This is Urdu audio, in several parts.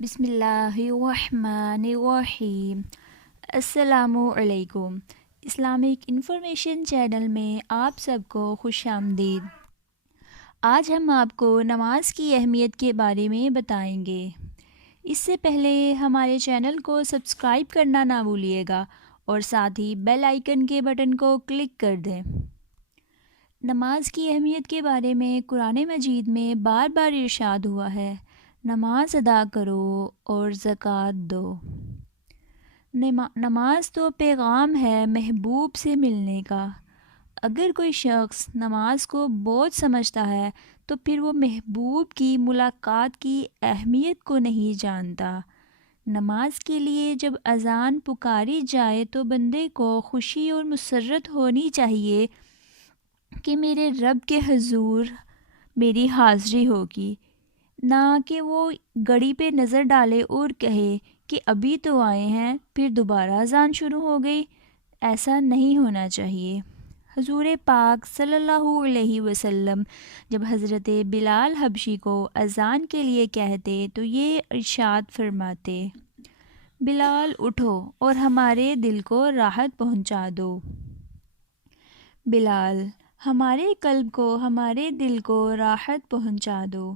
بسم اللہ الرحمن الرحیم۔ السلام علیکم۔ اسلامک انفارمیشن چینل میں آپ سب کو خوش آمدید۔ آج ہم آپ کو نماز کی اہمیت کے بارے میں بتائیں گے۔ اس سے پہلے ہمارے چینل کو سبسکرائب کرنا نہ بھولیے گا اور ساتھ ہی بیل آئیکن کے بٹن کو کلک کر دیں۔ نماز کی اہمیت کے بارے میں قرآن مجید میں بار بار ارشاد ہوا ہے، نماز ادا کرو اور زکوٰۃ دو۔ نماز تو پیغام ہے محبوب سے ملنے کا۔ اگر کوئی شخص نماز کو بوجھ سمجھتا ہے تو پھر وہ محبوب کی ملاقات کی اہمیت کو نہیں جانتا۔ نماز کے لیے جب اذان پکاری جائے تو بندے کو خوشی اور مسرت ہونی چاہیے کہ میرے رب کے حضور میری حاضری ہوگی، نہ کہ وہ گھڑی پہ نظر ڈالے اور کہے کہ ابھی تو آئے ہیں پھر دوبارہ اذان شروع ہو گئی۔ ایسا نہیں ہونا چاہیے۔ حضور پاک صلی اللہ علیہ وسلم جب حضرت بلال حبشی کو اذان کے لیے کہتے تو یہ ارشاد فرماتے، بلال اٹھو اور ہمارے دل کو راحت پہنچا دو۔ بلال، ہمارے قلب کو، ہمارے دل کو راحت پہنچا دو۔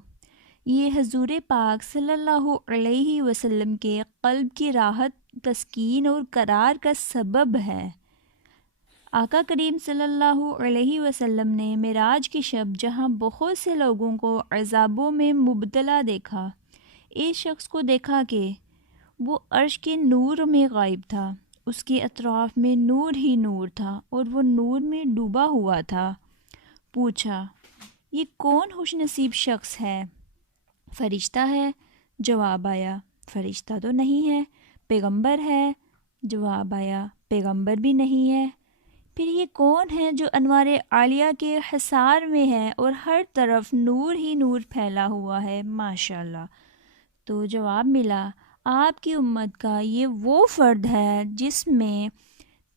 یہ حضور پاک صلی اللہ علیہ وسلم کے قلب کی راحت، تسکین اور قرار کا سبب ہے۔ آقا کریم صلی اللہ علیہ وسلم نے معراج کی شب جہاں بہت سے لوگوں کو عذابوں میں مبتلا دیکھا، ایک شخص کو دیکھا کہ وہ عرش کے نور میں غائب تھا، اس کے اطراف میں نور ہی نور تھا اور وہ نور میں ڈوبا ہوا تھا۔ پوچھا، یہ کون خوش نصیب شخص ہے؟ فرشتہ ہے؟ جواب آیا، فرشتہ تو نہیں ہے۔ پیغمبر ہے؟ جواب آیا، پیغمبر بھی نہیں ہے۔ پھر یہ کون ہے جو انوار عالیہ کے حصار میں ہے اور ہر طرف نور ہی نور پھیلا ہوا ہے؟ ماشاءاللہ۔ تو جواب ملا، آپ کی امت کا یہ وہ فرد ہے جس میں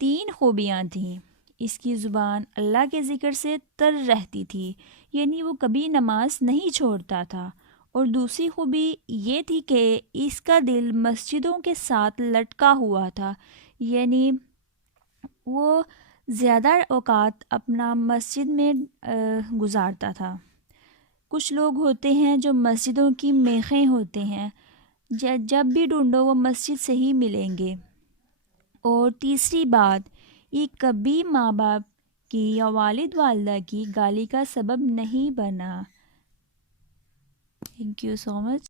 3 خوبیاں تھیں۔ اس کی زبان اللہ کے ذکر سے تر رہتی تھی، یعنی وہ کبھی نماز نہیں چھوڑتا تھا، اور دوسری خوبی یہ تھی کہ اس کا دل مسجدوں کے ساتھ لٹکا ہوا تھا، یعنی وہ زیادہ اوقات اپنا مسجد میں گزارتا تھا۔ کچھ لوگ ہوتے ہیں جو مسجدوں کی میخیں ہوتے ہیں، جب بھی ڈھونڈو وہ مسجد سے ہی ملیں گے۔ اور تیسری بات، یہ کبھی ماں باپ کی یا والد والدہ کی گالی کا سبب نہیں بنا۔ Thank you so much.